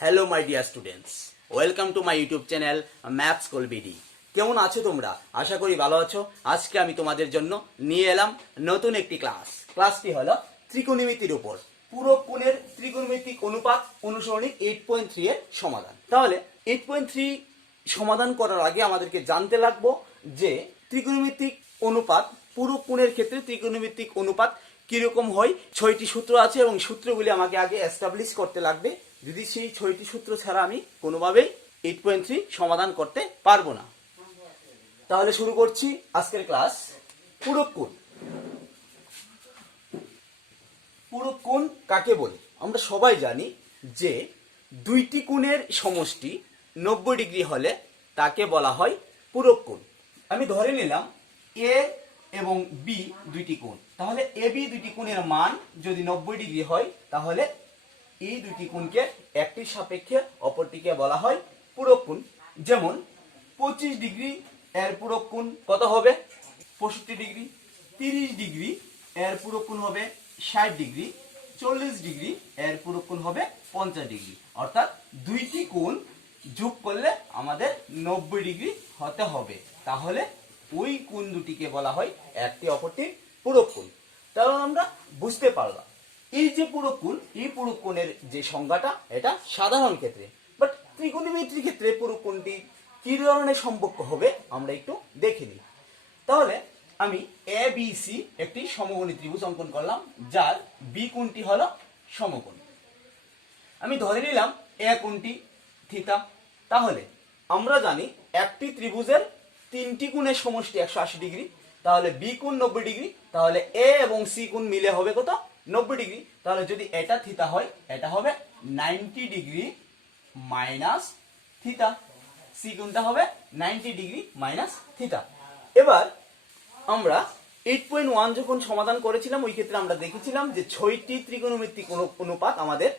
Hello my dear students, welcome to my YouTube channel maths school BD. কেমন আছো তোমরা? আশা করি ভালো আছো। আজকে আমি তোমাদের জন্য নিয়ে এলাম নতুন একটি ক্লাসটি হলো ত্রিকোণমিতির উপর পূরক কোণের ত্রিকোণমিতিক অনুপাত অনুসরণী 8.3 এর সমাধান। তাহলে 8.3 সমাধান করার আগে আমাদেরকে জানতে লাগবো যে ত্রিকোণমিতিক অনুপাত পূরক কোণের ক্ষেত্রে ত্রিকোণমিতিক অনুপাত কিরকম হয়। 6টি সূত্র আছে এবং সূত্রগুলি আমাকে আগে এস্টাবলিশ করতে লাগবে। যদি সেই 6টি সূত্র ছাড়া আমি কোনোভাবেই 8.3 সমাধান করতে পারবো না। তাহলে শুরু করছি আজকের ক্লাস। পূরক কোণ। পূরক কোণ কাকে বলে? আমরা সবাই জানি যে দুইটি কোণের সমষ্টি 90 ডিগ্রি হলে তাকে বলা হয় পূরক কোণ। আমি ধরে নিলাম এ এবং বি দুইটি কোণ। তাহলে এ বি দুইটি কোণের মান যদি 90 ডিগ্রি হয়, তাহলে এই দুইটি কোণকে একটির সাপেক্ষে অপরটিকে বলা হয় পূরক কোণ। যেমন 25 ডিগ্রি এর পূরক কোণ কত হবে? 65 ডিগ্রি। 30 ডিগ্রি এর পূরক কোণ হবে 60 ডিগ্রি। 40 ডিগ্রি এর পূরক কোণ হবে 50 ডিগ্রি। অর্থাৎ দুইটি কোণ যোগ করলে আমাদের 90 ডিগ্রি হতে হবে। তাহলে ওই কোণ দুটিকে বলা হয় একটি অপরটির পূরক কোণ। তাহলে আমরা বুঝতে পারলাম এই যে পূরক কোণ, এই পূরক কোণের যে সংজ্ঞাটা, এটা সাধারণ ক্ষেত্রে। বাট ত্রিকোণমিতির ক্ষেত্রে পূরক কোণটি কি ধরনের সম্পর্ক হবে আমরা একটু দেখে নিই। তাহলে আমি এ বি সি একটি সমকোণী ত্রিভুজ অঙ্কন করলাম, যার বি কোণটি হলো সমকোণ। আমি ধরে নিলাম এ কোণটি থিটা। তাহলে আমরা জানি একটি ত্রিভুজের তিনটি কোণের সমষ্টি 180 ডিগ্রি। তাহলে বি কোণ 90 ডিগ্রি। তাহলে এ এবং সি কোণ মিলে হবে কত? 90 ডিগ্রি। তাহলে যদি এটা থিটা হয়, এটা হবে 90 ডিগ্রি মাইনাস থিটা। সি কোণটা হবে 90 ডিগ্রি মাইনাস থিটা। এবার আমরা 8.1 যখন সমাধান করেছিলাম, ওই ক্ষেত্রে আমরা দেখেছিলাম যে 6টি ত্রিকোণমিতিক অনুপাত আমাদের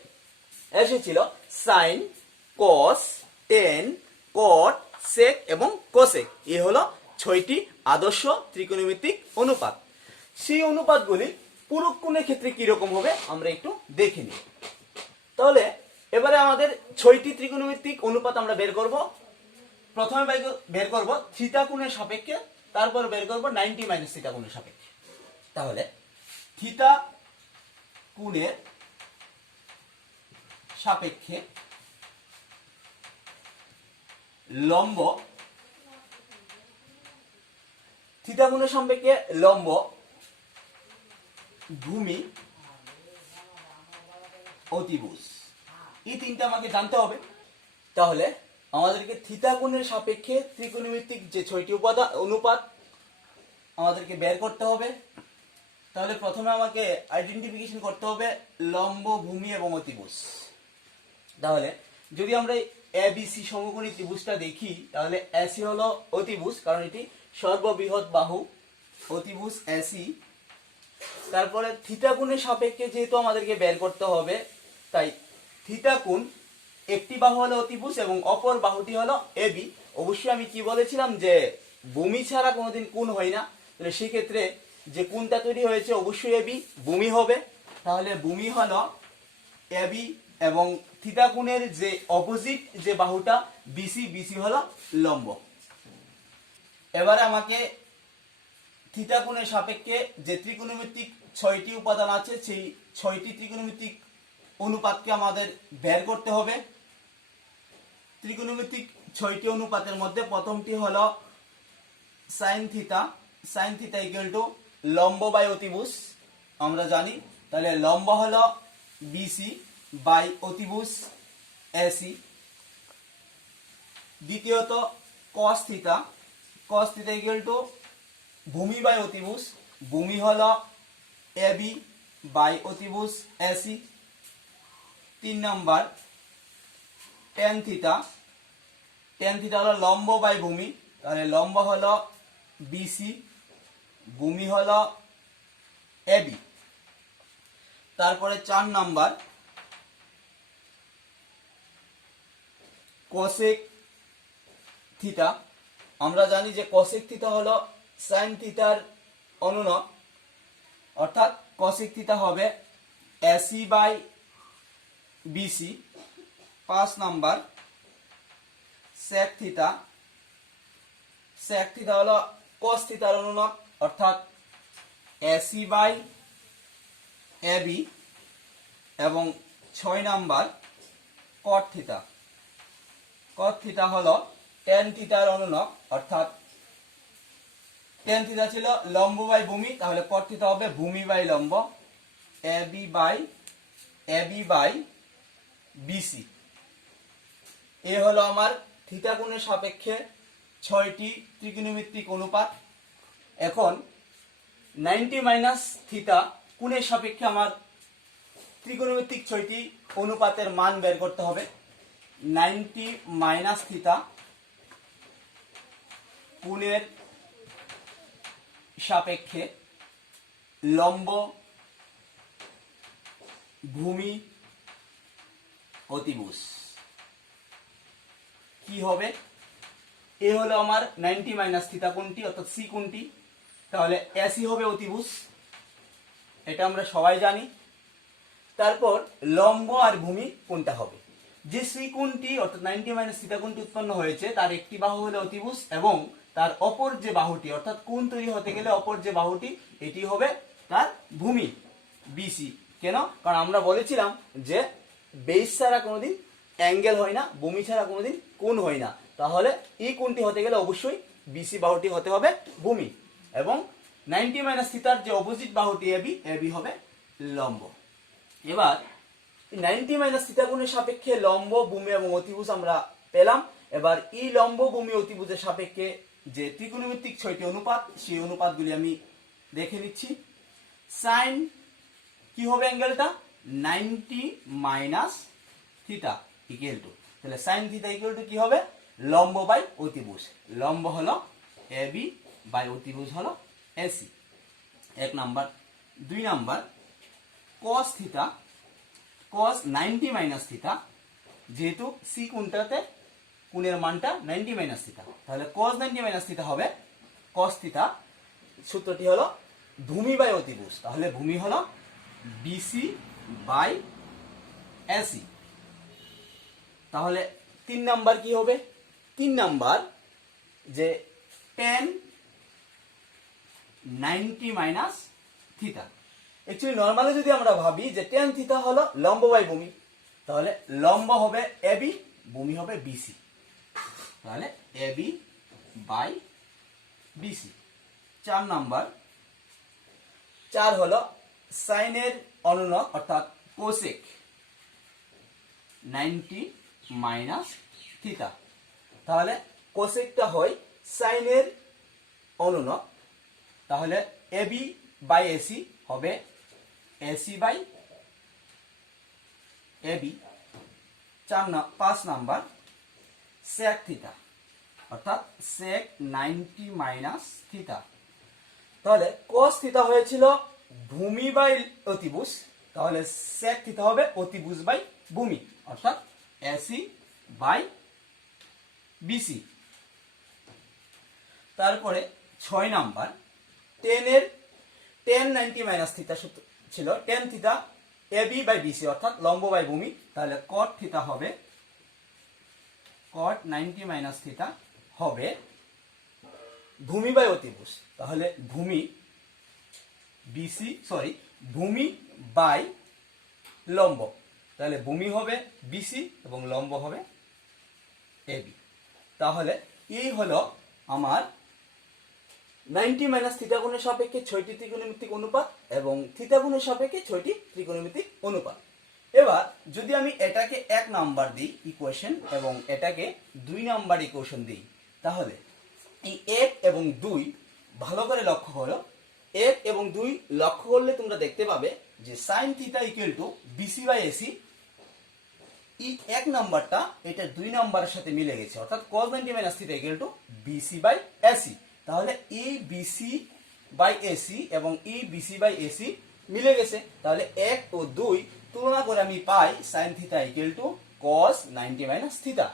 এসেছিল সাইন, কস, টেন, কট, সেক এবং কোসেক। এই হলো 6টি আদর্শ ত্রিকোণমিতিক অনুপাত। সেই অনুপাতগুলি পূরক কোণের ক্ষেত্রে কিরকম হবে আমরা একটু দেখে নিই। তাহলে এবারে আমাদের 6টি ত্রিকোণমিতিক অনুপাত আমরা বের করব। প্রথমে বের করব থিটা কোণের সাপেক্ষে, তারপর বের করব 90 মাইনাস থিটা কোণের সাপেক্ষে। তাহলে থিটা কোণের সাপেক্ষে লম্ব, থিটা কোণের সাপেক্ষে লম্ব, ভূমি, অতিভুজ, এই তিনটা আমাকে জানতে হবে। তাহলে আমাদেরকে থিটা কোণের সাপেক্ষে ত্রিকোণমিতিক যে 6টি অনুপাত আমাদেরকে বের করতে হবে। তাহলে প্রথমে আমাকে আইডেন্টিফিকেশন করতে হবে লম্ব, ভূমি এবং অতিভুজ। তাহলে যদি আমরা এ বি সি সমকোণী ত্রিভুজটা দেখি, তাহলে এসি হলো অতিভুজ, কারণ এটি সর্ববৃহৎ বাহু, অতিভুজ এসি। তারপরে থিটা কোণের সাপেক্ষে যেহেতু আমাদেরকে বের করতে হবে, তাই থিটা কোণ একটি বাহু হলো অতিভুজ এবং অপর বাহুটি হলো এবি। অবশ্যই আমি কি বলেছিলাম যে ভূমি ছাড়া কোনোদিন কোণ হয় না। তাহলে সেই ক্ষেত্রে যে কোণটা তৈরি হয়েছে অবশ্যই এবি, ভূমি হবে। তাহলে ভূমি হলো এবি এবং থিটা কোণের যে অপোজিট যে বাহুটা বিসি, বিসি হলো লম্ব। এবারে আমাকে থিটা কোণের সাপেক্ষে যে ত্রিকোণমিতিক 6টি উপাদান আছে, সেই 6টি ত্রিকোণমিতিক অনুপাতকে আমাদের বের করতে হবে। ত্রিকোণমিতিক 6টি অনুপাতের মধ্যে প্রথমটি হলো sine theta. Sine theta equal two লম্ব বাই অতিভুজ, আমরা জানি। তাহলে লম্ব হলো বিসি বাই অতিভুজ এসি। দ্বিতীয়ত cos theta. Cos theta equal two ভূমি বাই অতিভুজ, ভূমি হলো এবি বাই অতিভুজ এসি। 3 নম্বর টেন থিটা। টেন থিটা হলো লম্ব বাই ভূমি, তাহলে লম্ব হলো বিসি, ভূমি হলো এবি। তারপরে 4 নম্বর কোসেক থিটা। আমরা জানি যে কোসেক থিটা হলো সাইন থিটার অনুরূপ, অর্থাৎ কোসেক থিটা হবে AC by BC. 5 number sec theta. sec theta হলো cos থিটার অনুনাদ অর্থাৎ AC বাই AB এবং 6 number cot theta. cot theta হলো tan থিটার অনুনাদ অর্থাৎ tan থিটা ছিল লম্ব বাই ভূমি, তাহলে cot থিটা হবে ভূমি বাই লম্ব AB বাই BC। এ হলো আমার থিটা কোণের সাপেক্ষে 6টি ত্রিকোণমিতিক অনুপাত। এখন 90 মাইনাস থিটা কোণের সাপেক্ষে আমার ত্রিকোণমিতিক 6টি অনুপাতের মান বের করতে হবে। 90 মাইনাস থিটা কোণের সাপেক্ষে লম্ব, ভূমি, অতিভুজ কি হবে? এ হলো আমার 90 মাইনাস থিটা কোণটি অর্থাৎ সি কোণটি, তাহলে এসি হবে অতিভুজ, এটা আমরা সবাই জানি। তারপর লম্ব আর ভূমি কোনটা হবে? যে সি কোণটি অর্থাৎ 90 মাইনাস থিটা কোণটি উৎপন্ন হয়েছে তার একটি বাহু হলো অতিভুজ এবং তার অপর যে বাহুটি অর্থাৎ কোণ তৈরি হতে গেলে অপর যে বাহুটি এটি হবে তার ভূমি বিসি। কেন? কারণ আমরা বলেছিলাম যে বেস ছাড়া কোনোদিন অ্যাঙ্গেল হয় না, ভূমি ছাড়া কোনোদিন কোণ হয় না, তাহলে এই কোণটি হতে গেলে অবশ্যই বিসি বাহুটি হতে হবে ভূমি এবং 90 মাইনাস থিটার যে অপোজিট বাহুটি এবি হবে লম্ব। এবার 90 মাইনাস থিটা কোণের সাপেক্ষে লম্ব, ভূমি এবং অতিভুজ আমরা পেলাম। এবার এই লম্ব, ভূমি, অতিভুজের সাপেক্ষে যে ত্রিকোণমিতিক 6টি অনুপাত সেই অনুপাতগুলি আমি দেখে নিচ্ছি। সাইন কি হবে অ্যাঙ্গেলটা? 90 মাইনাস থিটা ইকুয়াল টু, তাহলে সাইন থিটা ইকুয়াল টু কি হবে? লম্ব বাই অতিভুজ। লম্ব হলো এবি বাই অতিভুজ হলো AC, 1 number. 2 number cos theta, cos 90 minus theta, যেহেতু সি কোণটাতে কোণের মানটা 90 মাইনাস থিটা, তাহলে cos 90 মাইনাস থিটা হবে cos থিটা। সূত্রটি হলো ভূমি বাই অতিভুজ, তাহলে ভূমি হলো বিসি বাই এসি। তাহলে 3 নাম্বার কি হবে? 3 নাম্বার যে tan 90 minus theta. Actually normally যদি আমরা ভাবি যে tan থিটা হলো লম্ব বাই ভূমি, তাহলে লম্ব হবে এবি, ভূমি হবে বিসি, তাহলে এবি বাই বিসি। 4 নাম্বার, 4 হলো সাইনের অনুনাদ অর্থাৎ কোসেক 90 মাইনাস থিটা, তাহলে কোসেকটা হয় সাইনের অনুনাদ, তাহলে এবি বাই এসি হবে AC by AB. 5 number sec theta অর্থাৎ সেক 90 মাইনাস থিটা, তাহলে cos থিটা হয়েছিল ভূমি বাই অতিভুজ, তাহলে সেক থিটা হবে অতিভুজ বাই ভূমি অর্থাৎ এসি বাই বিসি। তারপরে 6 নাম্বার tan 90 মাইনাস থিটা ছিল tan theta AB by BC অর্থাৎ লম্ব বাই ভূমি, তাহলে cot থিটা হবে cot 90 মাইনাস থিটা হবে ভূমি বাই অতিভুজ, তাহলে ভূমি বিসি ভূমি বাই লম্ব, তাহলে ভূমি হবে বিসি এবং লম্ব হবে এবি। তাহলে এই হলো আমার 90 মাইনাস থিটা কোণের সাপেক্ষে 6টি ত্রিকোণমিতিক অনুপাত এবং থিটা কোণের সাপেক্ষে 6টি ত্রিকোণমিতিক অনুপাত। এবার যদি আমি এটাকে 1 নাম্বার দিই ইকুয়েশন এবং এটাকে 2 নাম্বার ইকুয়েশন দিই, তাহলে এই 1 এবং 2 ভালো করে লক্ষ্য করো। 1 এবং 2 লক্ষ্য করলে তোমরা দেখতে পাবে যে sin theta equal to BC by AC. এই 1 নাম্বারটা এটা 2 নাম্বারের সাথে মিলে গেছে অর্থাৎ cos 90 minus theta equal to BC by AC, তাহলে এই বিসি বাই এসি এবং এই বিসি বাই এসি মিলে গেছে, তাহলে 1 ও 2 তুলনা করে আমি পাই sin theta equal to cos 90 minus theta,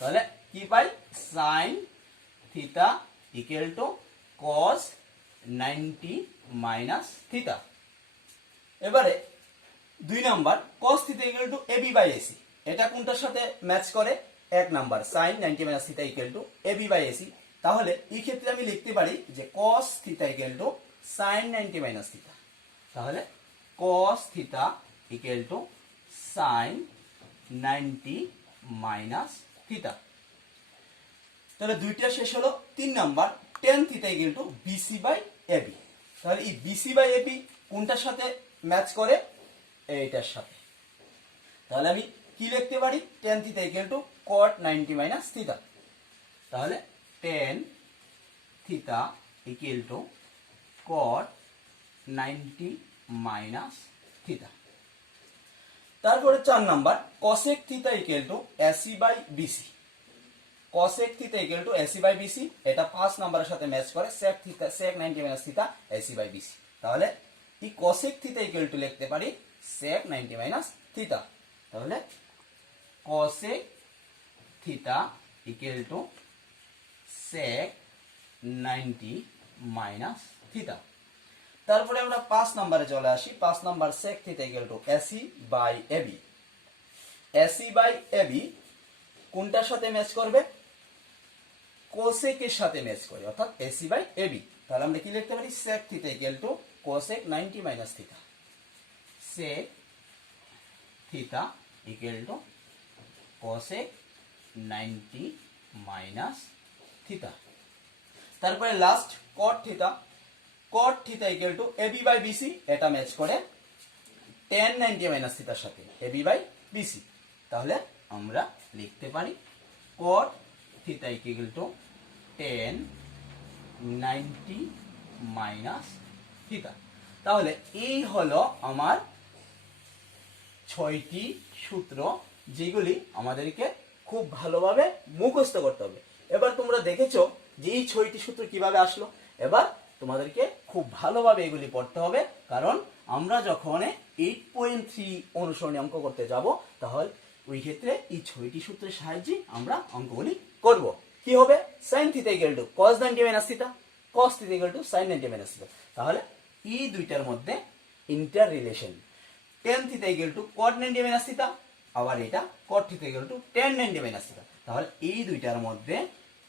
তাহলে কি পাই? sin theta equal to cos 90 minus theta. এবারে 2 number cos theta equal to AB by AC, এটা কোনটার সাথে ম্যাচ করে? 1 number sin 90 minus theta equal to AB by AC. তাহলে এই ক্ষেত্রে আমি লিখতে পারি যে cos theta equal to sin 90 minus theta. তাহলে cos theta equal to sin 90 minus theta. তাহলে দুইটা শেষ হলো। 3 number tan theta equal to BC by AB. তাহলে এই বিসি বাই এবি কোনটার সাথে ম্যাচ করে? এইটার সাথে। তাহলে আমি কি লিখতে পারি? tan theta equal to cot 90 minus theta. তাহলে tan theta equal to cot 90 minus theta. তারপরে 4 number cosec theta equal to AC by BC. cosec theta equal to AC by BC, এটা 5 নাম্বারের সাথে ম্যাচ করে sec theta sec 90 minus theta AC by BC. তাহলে এই cosec theta equal two লিখতে পারি sec 90 minus theta. তাহলে cosec theta equal to sec 90 minus theta. তারপরে আমরা 5 নম্বরে চলে আসি। 5 number sec theta equal to AC by AB. AC by AB কোনটার সাথে ম্যাচ করবে? cosec এর সাথে ম্যাচ করে, অর্থাৎ এসি বাই এবি। তাহলে আমরা কি লিখতে পারি? sec theta equal to cosec 90 minus theta. sec theta equal to cosec 90 minus theta. তারপরে last cot theta. cot theta equal to AB by BC, এটা ম্যাচ করে tan 90 মাইনাস থিটার সাথে এবি বাই বিসি। তাহলে আমরা লিখতে পারি cot theta equal to tan 90 minus theta. তাহলে এই হলো আমার 6টি সূত্র, যেগুলি আমাদেরকে খুব ভালোভাবে মুখস্থ করতে হবে। এবার তোমরা দেখেছো যে এই 6টি সূত্র কিভাবে আসলো। এবার তোমাদেরকে খুব ভালোভাবে এগুলি পড়তে হবে, কারণ আমরা যখন 8.3 অনুসরণী অঙ্ক করতে যাব, তাহলে ওই ক্ষেত্রে এই 6টি সূত্রের সাহায্যে আমরা অঙ্কগুলি করব। কি হবে? sin theta equal to cos 90 minus theta, cos theta equal to sin 90 minus theta. তাহলে এই দুইটার মধ্যে interrelation. tan theta equal to cot 90 minus theta, আবার এটা cot theta equal to tan 90 minus theta. তাহলে এই দুইটার মধ্যে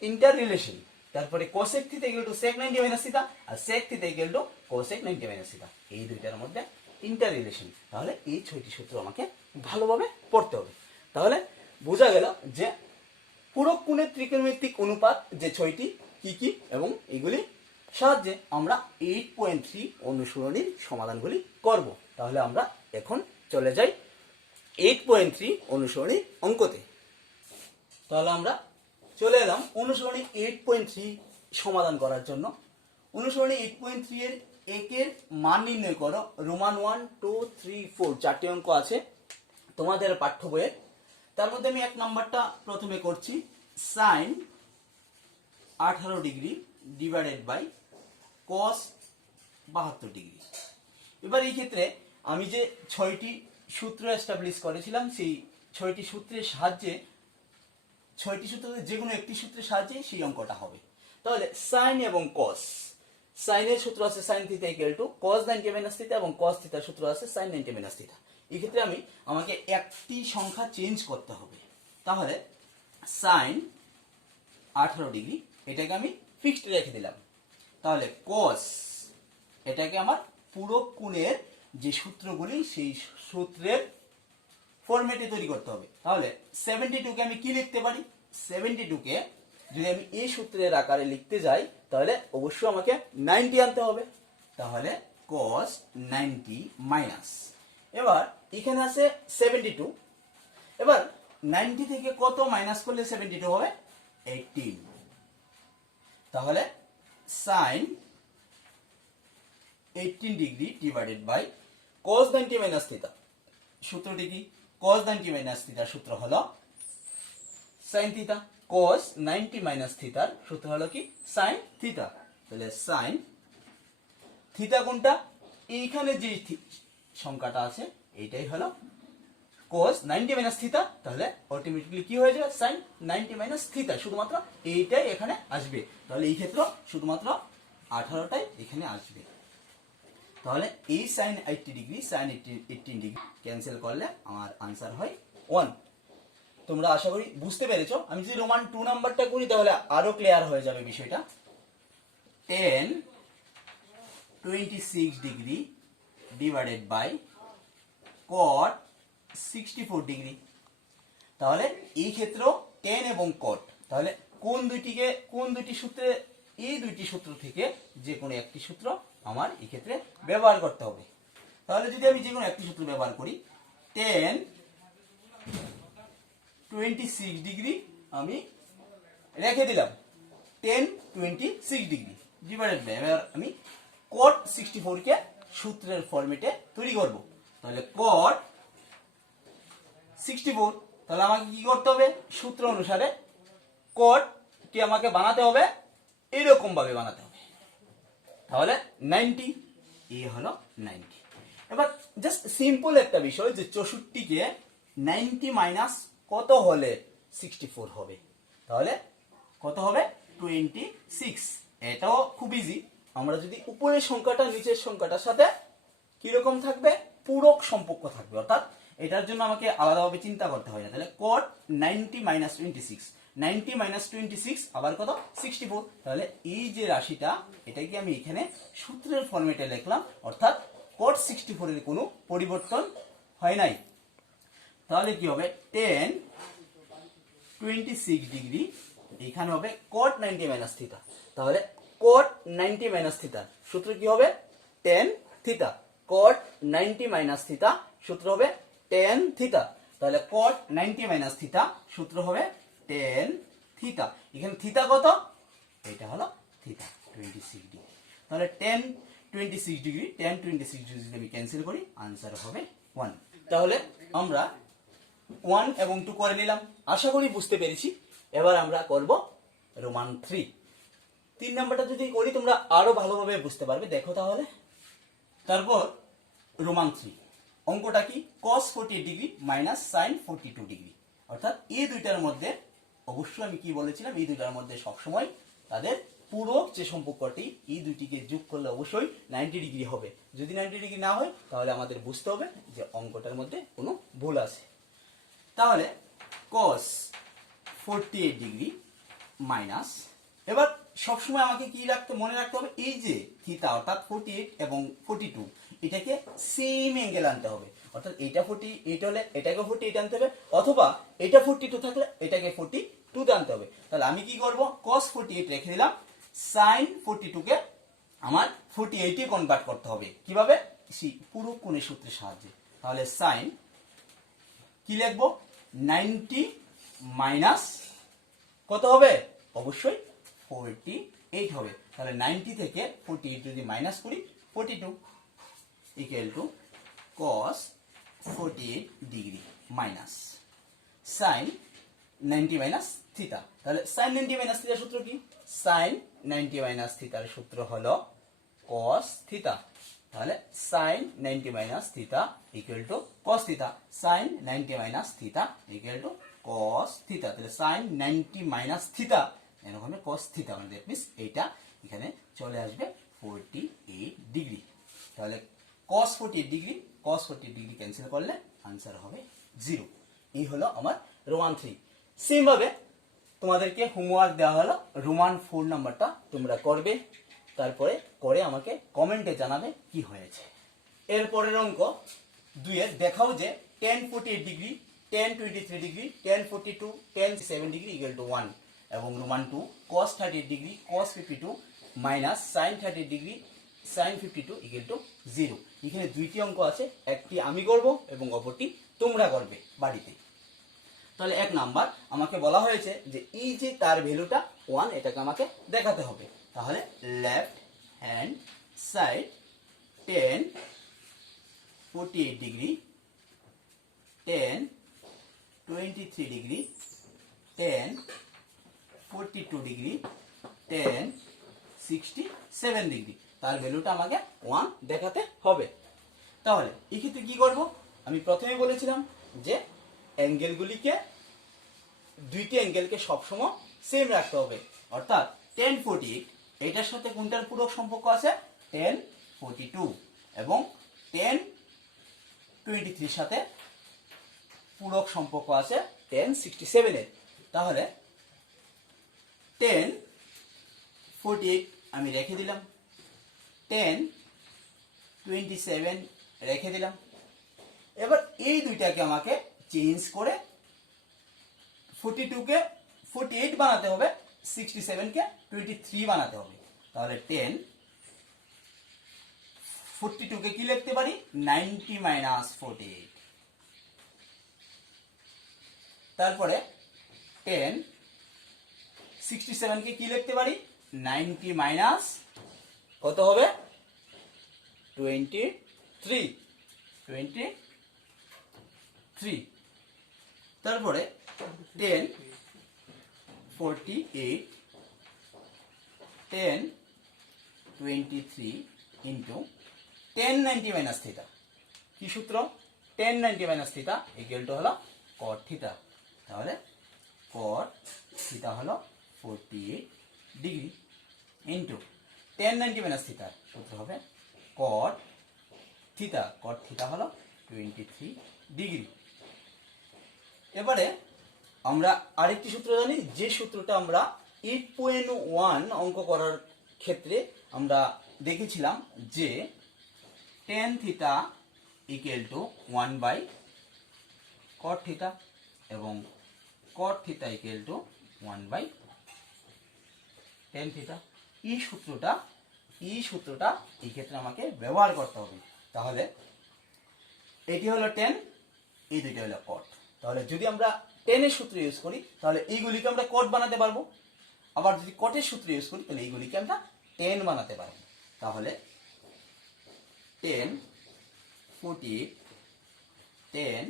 ইন্টার রিলেশন। তারপরে cosec theta equal to sec 90 minus theta, আর sec theta equal to cosec 90 minus theta. এই দুইটার মধ্যে ইন্টার রিলেশন। তাহলে এই 6টি সূত্র আমাকে ভালোভাবে পড়তে হবে। তাহলে বোঝা গেল যে পূরক কোণের ত্রিকোণমিতিক অনুপাত যে 6টি কি কি, এবং এগুলি সাহায্যে আমরা 8.3 অনুসরণীর সমাধানগুলি করব। তাহলে আমরা এখন চলে যাই 8.3 অনুসরণীর অঙ্কতে। তাহলে আমরা চলে এলাম অনুসরণী 8.3 সমাধান করার জন্য। অনুসরণী 8.3 এর একের মান নির্ণয় করো। রোমান 1 2 3 4 চারটি অঙ্ক আছে তোমাদের পাঠ্য বইয়ে। তার মধ্যে আমি 1 নাম্বারটা প্রথমে করছি, sin 18 degree divided by cos 72 degree. এবার এই ক্ষেত্রে আমি যে 6টি সূত্র এস্টাবলিশ করেছিলাম, সেই 6টি সূত্রের সাহায্যে, 6টি সূত্রের যে কোনো একটি সূত্রের সাহায্যে সেই অঙ্কটা হবে। তাহলে sin এবং cos, sin এর সূত্র আছে sin theta equal to cos 90 minus theta, এবং cos থিটার সূত্র আছে sin 90 মাইনাস থিটা। এই ক্ষেত্রে আমাকে একটি সংখ্যা চেঞ্জ করতে হবে। তাহলে sin 18 ডিগ্রি এটাকে আমি ফিক্সড রেখে দিলাম। তাহলে cos এটাকে আমার পূরক কোণের যে সূত্রগুলি, সেই সূত্রের ফরম্যাটে তৈরি করতে হবে। তাহলে 72 কে আমি কি লিখতে পারি? 72 কে যদি আমি এই সূত্রের আকারে লিখতে যাই, তাহলে অবশ্যই আমাকে 90 আনতে হবে। তাহলে cos 90 মাইনাস, এবার এখানে আছে 72। এবার 90 থেকে কত মাইনাস করলে 72 হবে? 18। তাহলে sin 18 degree divided by cos 90 minus theta. সূত্রটি কি? cos 90 মাইনাস থিটার সূত্র হলো sin থিটা। cos 90 মাইনাস থিটার সূত্র হলো কি? sin theta. তাহলে sin থিটা কোনটা? এইখানে যে সংখ্যাটা আছে এইটাই হলো cos 90 মাইনাস থিটা। তাহলে অটোমেটিক্যালি কি হয়ে যাবে? sin 90 minus theta. শুধুমাত্র এইটাই এখানে আসবে। তাহলে এই ক্ষেত্রে শুধুমাত্র 18টাই এখানে আসবে। তাহলে এই sin 80 degree sin 18 degree cancel করলে আমার আনসার হয় 1। তোমরা আশা করি বুঝতে পেরেছো। আমি যদি রোমান 2 নাম্বারটা করি তাহলে আরো ক্লিয়ার হয়ে যাবে বিষয়টা। tan 26 degree divided by cot 64 degree. তাহলে এই ক্ষেত্রেও tan এবং cot, তাহলে কোন দুইটি সূত্রে, এই দুইটি সূত্র থেকে যে কোনো একটি সূত্র আমার এই ক্ষেত্রে ব্যবহার করতে হবে। তাহলে যদি আমি যে কোনো একটি সূত্র ব্যবহার করি, tan 26 ডিগ্রি আমি রেখে দিলাম, tan 26 ডিগ্রি ডিভাইডেড বাই, এবার আমি cot 64 কে সূত্রের ফরম্যাটে তৈরি করব। তাহলে cot 64, তাহলে আমাকে কি করতে হবে, সূত্র অনুসারে cot কে আমাকে বানাতে হবে এরকম ভাবে বানাতে হবে। তাহলে 90, এই হলো 90। এবার জাস্ট সিম্পল একটা বিষয় যে 64 কে 90 মাইনাস কত হলে 64 হবে, তাহলে কত হবে 26। এটাও খুব ইজি। আমরা যদি উপরের সংখ্যাটা নিচের সংখ্যাটার সাথে কিরকম থাকবে, পূরক সম্পর্ক থাকবে, অর্থাৎ এটার জন্য আমাকে আলাদাভাবে চিন্তা করতে হয় না। তাহলে cot 90 মাইনাস 26, 90 মাইনাস 26 আবার কত 64। তাহলে এই যে রাশিটা, এটাকে আমি এখানে সূত্রের ফরম্যাটে লিখলাম, অর্থাৎ cot 64 এর কোনো পরিবর্তন হয় নাই। তাহলে কি হবে, tan 26 ডিগ্রি, এখানে হবে cot 90 মাইনাস থিটা। তাহলে cot 90 মাইনাস থিটা সূত্র কি হবে, tan theta. cot 90 minus theta সূত্র হবে tan থিটা। তাহলে cot 90 মাইনাস থিটা সূত্র হবে tan থিটা। এখানে থিটা কত, এটা হলো থিটা 26 ডিগ্রি। তাহলে tan 26 ডিগ্রি, tan 26 ডিগ্রি যদি আমি ক্যান্সেল করি, आंसर হবে 1। তাহলে আমরা 1 এবং 2 করে নিলাম, আশা করি বুঝতে পেরেছি। এবার আমরা করব রোমান 3 নাম্বারটা যদি করি তোমরা আরো ভালোভাবে বুঝতে পারবে। দেখো তাহলে, তারপর রোমান 3 অঙ্কটা কি, cos 48 degree minus sin 42 degree. অর্থাৎ এই দুইটার মধ্যে, অবশ্যই আমি কি বলেছিলাম, এই দুইটার মধ্যে সবসময় তাদের পূরক যে সম্পর্কটি, এই দুইটিকে যোগ করলে অবশ্যই 90 ডিগ্রি হবে। যদি 90 ডিগ্রি না হয় তাহলে আমাদের বুঝতে হবে যে অঙ্কটার মধ্যে কোনো ভুল আছে। তাহলে cos 48 ডিগ্রি মাইনাস, এবার সবসময় আমাকে কি মনে রাখতে হবে, এই যে থিটা অর্থাৎ 48 এবং 42 এটাকে সেম অ্যাঙ্গেল আনতে হবে। অর্থাৎ এটা 48 হলে এটাকে 48 আনতে হবে, অথবা এটা 42 থাকলে এটাকে 42 আনতে হবে। তাহলে আমি কি করব, cos 48 রেখে দিলাম, sin 42 কে আমার 48 এ কনভার্ট করতে হবে। কিভাবে, পূরক কোণের সূত্রের সাহায্যে। তাহলে sin কি লিখবো, 90 মাইনাস কত হবে, অবশ্যই 48 হবে। তাহলে 90 থেকে 48 যদি মাইনাস করি, 42 equal to cos 48 degree minus sin 90 minus theta. তাহলে sin 90 মাইনাস থিটার সূত্র কি, sin 90 মাইনাস থিটার সূত্র হলো cos থিটা। তাহলে sin 90 minus theta equal to cos theta, sin 90 minus theta equal to cos theta. তাহলে sin 90 মাইনাস থিটা এরকম হবে cos থিটা, মানে দ্যাট মিন্স এইটা এখানে চলে আসবে 48 ডিগ্রি। তাহলে cos 48 degree, cos 48 degree cancel করলে आंसर হবে 0। এই হলো আমার রোমান 3। সেম ভাবে তোমাদেরকে হোমওয়ার্ক দেওয়া হলো রোমান 4 নাম্বারটা তোমরা করবে, তারপরে করে আমাকে কমেন্টে জানাবে কি হয়েছে। এরপরের অঙ্ক 2 এর দেখাও যে tan 48 degree, tan 23 degree, tan 42, tan 7 degree equal two 1, এবং Roman 2 cos 38 degree, cos 52 minus sin 38 degree, sin 52 equal to 0। এখানে দুইটি অঙ্ক আছে, একটি আমি করব এবং অপরটি তোমরা করবে বাড়িতে। তাহলে 1 নাম্বার আমাকে বলা হয়েছে যে এই যে তার ভ্যালুটা 1, এটাকে আমাকে দেখাতে হবে। তাহলে left hand side tan 48 degree, tan 23 degree, tan 42 degree, tan 67 degree, তার ভ্যালুটা আমাকে 1 দেখাতে হবে। তাহলে এই ক্ষেত্রে কি করব, আমি প্রথমেই বলেছিলাম যে অ্যাঙ্গেলগুলিকে, দুইটি অ্যাঙ্গেলকে সবসময় সেম রাখতে হবে। অর্থাৎ tan 48 এটার সাথে কোনটার পূরক সম্পর্ক আছে, tan 42, এবং tan 23 সাথে পূরক সম্পর্ক আছে tan 67 এর। তাহলে tan 48 আমি রেখে দিলাম, tan 27 রেখে দিলাম। এবার এই দুইটাকে আমাকে চেঞ্জ করে 42 কে 48 বানাতে হবে, 67 কে 23 বানাতে হবে। তাহলে 10 42 কে কি লিখতে পারি, 90 মাইনাস 48। তারপরে 10 67 কে কি লিখতে পারি, 90 মাইনাস কত হবে, 23। তারপরে 10 48 10 23 ইন্টু 10 90 মাইনাস থিটা। কি সূত্র, 10 90 মাইনাস থিটা ইকুয়াল টু হলো cot থিটা। তাহলে cot থিটা হলো 48 ডিগ্রি ইন্টু 10 90 মাইনাস থিটা সূত্র হবে cot থিটা। cot থিটা হলো 23 ডিগ্রি। এবারে আমরা আরেকটি সূত্র জানি, যে সূত্রটা আমরা 8.1 অঙ্ক করার ক্ষেত্রে আমরা দেখেছিলাম যে tan theta equal two 1/cot theta এবং cot theta equal two 1/tan theta. এই সূত্রটা এই ক্ষেত্রে আমাকে ব্যবহার করতে হবে। তাহলে এটি হলো tan, এই দুইটা হলো cot। তাহলে যদি আমরা tan এর সূত্র ইউজ করি তাহলে এইগুলিকে আমরা cot বানাতে পারবো, আবার যদি cot এর সূত্র ইউজ করি তাহলে এইগুলিকে আমরা tan বানাতে পারবো। তাহলে tan 48 tan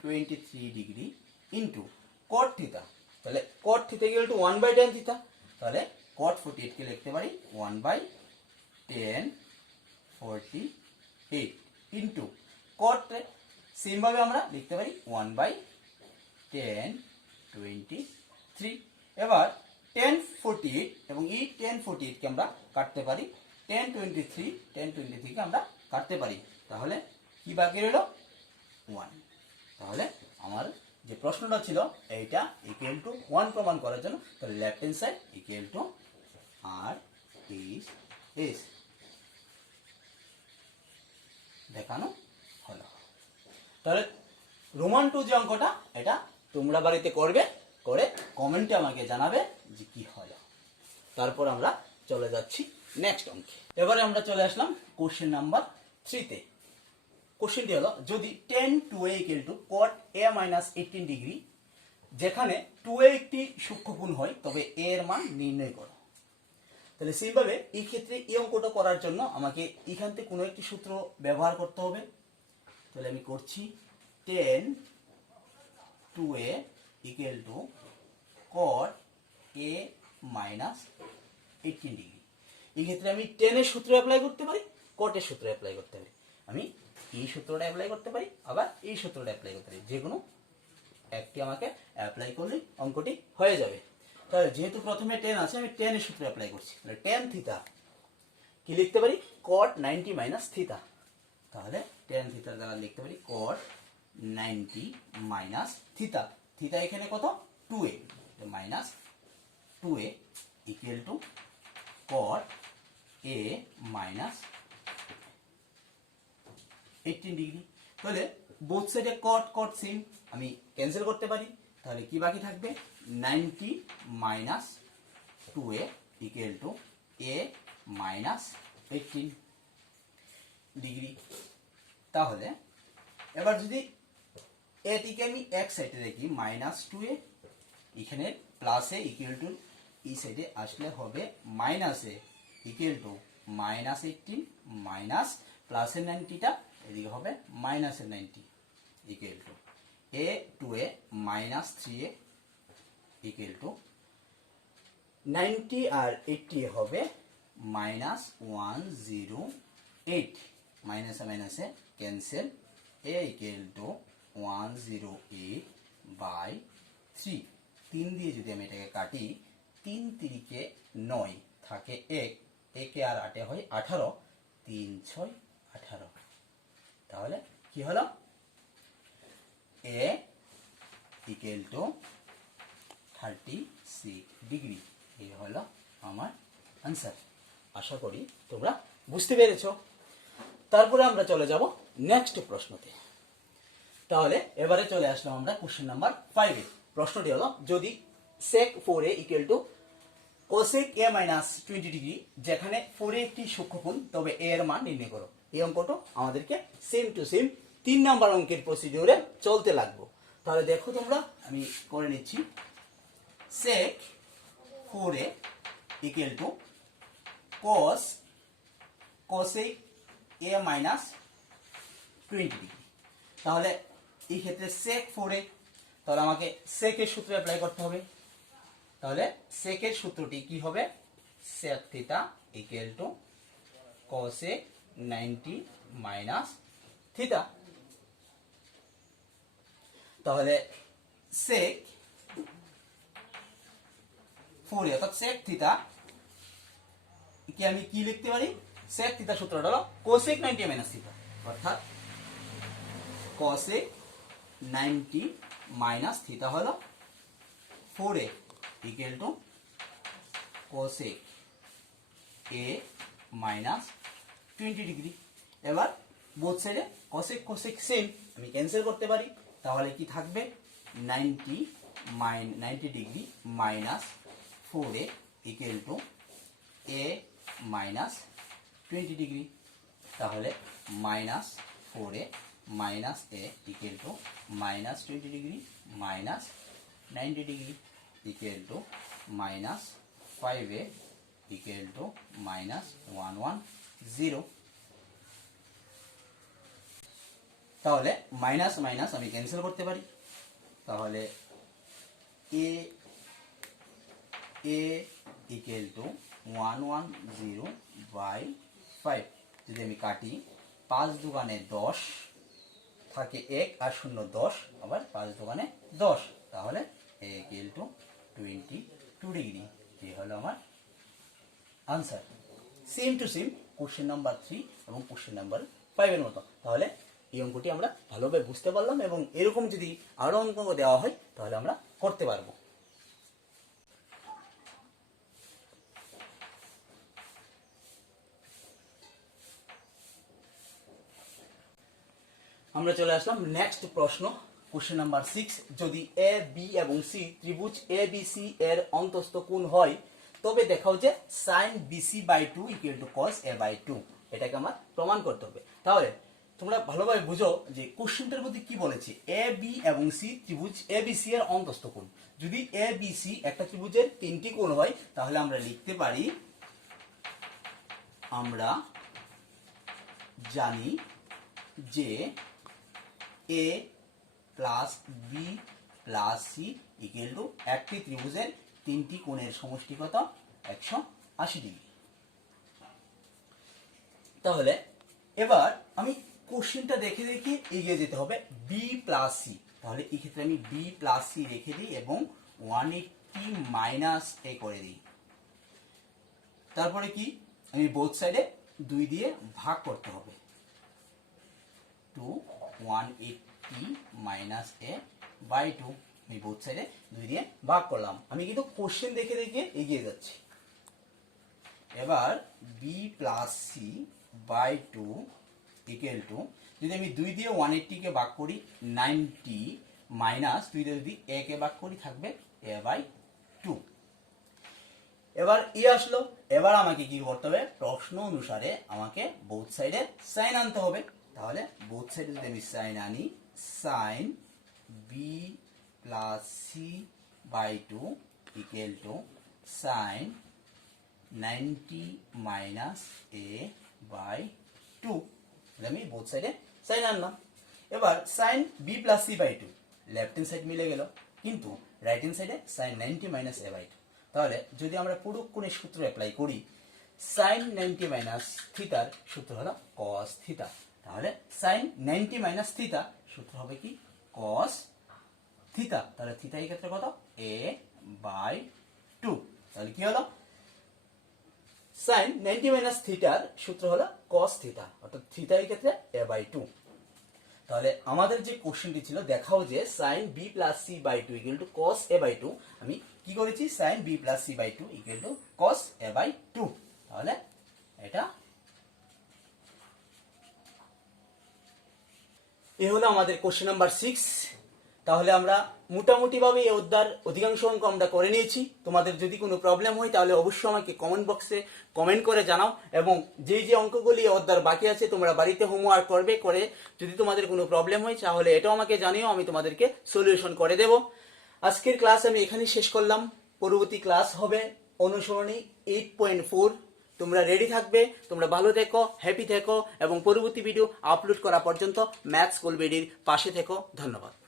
23 degree into cot theta. তাহলে cot theta equal two 1/tan theta. তাহলে cot 48 কে লিখতে পারি 1/tan 48 ইন্টু cot সেম ভাবে আমরা লিখতে পারি 1/tan 23। এবার tan 48 এবং এই tan 48 কে আমরা কাটতে পারি, tan 23 কে আমরা কাটতে পারি। তাহলে কি বাকি রইল, 1। তাহলে আমার যে প্রশ্নটা ছিল এইটা ইকুয়াল টু 1 প্রমাণ করার জন্য, তাহলে left hand side equal to R S দেখানো হলো। তাহলে রোমান 2 যে অঙ্কটা, এটা তোমরা বাড়িতে করবে, করে কমেন্টে আমাকে জানাবে যে কি হলো। তারপর আমরা চলে যাচ্ছি নেক্সট অঙ্কে। এবারে আমরা চলে আসলাম কোশ্চেন নাম্বার 3 তে। কোশ্চেনটি হলো, যদি tan 2a equal to cot a minus 18 degree, যেখানে 2a একটি সূক্ষ্মকোণ হয় তবে a এর মান নির্ণয় করো। তাহলে সেইভাবে এই ক্ষেত্রে এই অঙ্কটা করার জন্য আমাকে এখান থেকে কোনো একটি সূত্র ব্যবহার করতে হবে। তাহলে আমি করছি, tan 2a equal to cot a minus 18 degree. এই ক্ষেত্রে আমি tan এর সূত্র অ্যাপ্লাই করতে পারি, cot এর সূত্র অ্যাপ্লাই করতে পারি। আমি এই সূত্রটা অ্যাপ্লাই করতে পারি, আবার এই সূত্রটা অ্যাপ্লাই করতে পারি। যে কোনো একটি আমাকে অ্যাপ্লাই করলে অঙ্কটি হয়ে যাবে। তাহলে যেহেতু প্রথমে tan আছে, আমি tan এর সূত্র অ্যাপ্লাই করছি। তাহলে tan থিটা কি লিখতে পারি, cot 90 মাইনাস থিটা। তাহলে tan থিটার দ্বারা লিখতে পারি cot 90 মাইনাস থিটা। থিটা এখানে কত, 2a minus 2a equal to cot a minus 18 degree. তাহলে বোথ সাইডে cot সেম, আমি ক্যান্সেল করতে পারি। তাহলে কি বাকি থাকবে, 90 minus 2a equal to a minus 18 degree. তাহলে এবার যদি এটিকে আমি এক সাইডে রাখি মাইনাস 2a, এখানে প্লাস এ ইকুয়াল টু এই সাইডে আসলে হবে minus A equal to minus 18 minus প্লাসের 90টা এদিকে হবে মাইনাসের 90 equal to a 2a minus 3a equal to 90 আর 80 হবে মাইনাস 108। মাইনাসে মাইনাসে ক্যান্সেল, a ইকুয়াল টু 108/3। 3 দিয়ে যদি আমি এটাকে কাটি, 3 3 9 থাকে 1, 1 আর 8 হয় 18, 3 6 18। তাহলে কি হলো, এ ইকুয়াল টু 36 ডিগ্রি। এই হলো আমার আনসার। আশা করি তোমরা বুঝতে পেরেছো। তারপরে আমরা চলে যাব নেক্সট প্রশ্নতে। তাহলে এবারে চলে আসলাম আমরা কোশ্চেন নাম্বার 5 এ। প্রশ্নটি হলো, যদি sec 4a equal to cosec a minus 20 degree, যেখানে 4a একটি সূক্ষ্মকোণ, তবে a এর মান নির্ণয় করো। এই অঙ্কটা আমাদেরকে সেম টু সেম 3 নাম্বার অঙ্কের প্রসিডিউরে চলতে লাগবে। তাহলে দেখো তোমরা, আমি করে নিচ্ছি। sec 4a equal to cosec a minus 20 degree. তাহলে এই ক্ষেত্রে sec 4a, তাহলে আমাকে sec এর সূত্র অ্যাপ্লাই করতে হবে। তাহলে sec এর সূত্রটি কি হবে? sec theta equal to cosec 90 minus theta. তাহলে sec 4a অর্থাৎ sec থিটা কি আমি কি লিখতে পারি? sec থিটা সূত্রটা হলো cosec 90 মাইনাস থিটা, অর্থাৎ cosec 90 মাইনাস থিটা হলো 4a equal to cosec a minus 20 degree. এবার বোথ সাইডে cosec cosec সেম, আমি ক্যান্সেল করতে পারি। তাহলে কি থাকবে? 90 degree minus 4a equal to a minus 20 degree. তাহলে minus 4a minus a equal to minus 20 degree minus 90 degree equal to minus 5a equal to minus 110। তাহলে মাইনাস মাইনাস আমি cancel করতে পারি। তাহলে a ইকুয়াল টু 110 বাই 5। যদি আমি কাটি, 5 দুগুণে 10 থাকে 1 আর 0 10, আবার 5 দুগুণে 10, তাহলে a ইকুয়াল টু 22 ডিগ্রি। এই হলো আমার answer. Same to same question number 3 এবং কোশ্চেন নাম্বার 5 এর মতো। তাহলে এই অঙ্কটি আমরা ভালোভাবে বুঝতে পারলাম, এবং এরকম যদি আরো অঙ্ক দেওয়া হয় তাহলে আমরা করতে পারবো। আমরা চলে আসলাম নেক্সট প্রশ্ন, কোশ্চেন নাম্বার 6। যদি এ বি এবং সি ত্রিভুজ এ বি সি এর অন্তস্থ কোণ হয়, তবে দেখাও যে sin BC by 2 equal to cos a by 2। এটাকে আমার প্রমাণ করতে হবে। তাহলে তোমরা ভালোভাবে বুঝো যে কোশ্চেনটার মধ্যে কি বলেছে। এ বি এবং সি ত্রিভুজ এ বি সি এর অন্তস্থ কোণ। যদি এ বি সি একটা ত্রিভুজের 3টি কোণ হয়, তাহলে আমরা লিখতে পারি, আমরা জানি যে a plus B plus C equal to একটি ত্রিভুজের 3টি কোণের সমষ্টি কত? 180 ডিগ্রি। তাহলে এবার আমি কোশ্চেনটা দেখে দেখে এগিয়ে যেতে হবে। বি প্লাস সি, তাহলে এই ক্ষেত্রে আমি বি প্লাস সি রেখে দিই এবং 180 মাইনাস a করে দিই। তারপরে কি, আমি বোথ সাইডে 2 দিয়ে ভাগ করতে হবে। 180 মাইনাস a বাই 2, আমি বোথ সাইডে 2 দিয়ে ভাগ করলাম। আমি কিন্তু কোশ্চেন দেখে দেখে এগিয়ে যাচ্ছি। এবার B plus C by 2 equal to, যদি আমি 2 দিয়ে 180 কে ভাগ করি 90 মাইনাস 2 দিয়ে যদি a কে ভাগ করি থাকবে a বাই 2। এবার আসলো। এবার আমাকে কি করতে হবে? প্রশ্ন অনুসারে আমাকে বোথ সাইডে সাইন আনতে হবে। তাহলে বোথ সাইডে যদি আমি সাইন আনি, sine B plus C by 2 equal to sine 90 minus a by 2। আমি বোথ সাইডে সাইন আনলাম। এবার sine B plus C by 2 left hand side মিলে গেল, কিন্তু রাইট হ্যান্ড সাইডে সাইন 90 মাইনাস a বাই 2। তাহলে যদি আমরা পুরো কোণের সূত্র অ্যাপ্লাই করি, সাইন 90 মাইনাস থিটার সূত্র হলো cos থিটা। তাহলে সাইন 90 মাইনাস থিটা সূত্র হবে কি? cos theta. তাহলে থিটা এই ক্ষেত্রে কত? a by 2। তাহলে কি হলো? সাইন 90 মাইনাস থিটার সূত্র হলো cos থিটা, অর্থাৎ থিটা এই ক্ষেত্রে a বাই 2। তাহলে আমাদের যে কোশ্চেনটি ছিল, দেখাও যে sine B plus C by two equal to cos A by two. আমি কি করেছি, sine B plus C by two equal to cos A by two. তাহলে এটা এ হলো আমাদের কোশ্চেন নাম্বার 6। তাহলে আমরা মোটামুটিভাবে এই অধ্যায়ের অধিকাংশ অঙ্ক আমরা করে নিয়েছি। তোমাদের যদি কোনো প্রবলেম হয় তাহলে অবশ্যই আমাকে কমেন্ট বক্সে কমেন্ট করে জানাও, এবং যেই যে অঙ্কগুলি এই অধ্যায়ের বাকি আছে তোমরা বাড়িতে হোমওয়ার্ক করবে, করে যদি তোমাদের কোনো প্রবলেম হয় তাহলে এটাও আমাকে জানিও, আমি তোমাদেরকে সলিউশন করে দেব। আজকের ক্লাস আমি এখানেই শেষ করলাম। পরবর্তী ক্লাস হবে অনুসরণী 8.4। তোমরা রেডি থাকবে, তোমরা ভালো থেকো, হ্যাপি থেকো, এবং পরবর্তী ভিডিও আপলোড করা পর্যন্ত ম্যাথ স্কুল বিডির পাশে থেকো। ধন্যবাদ।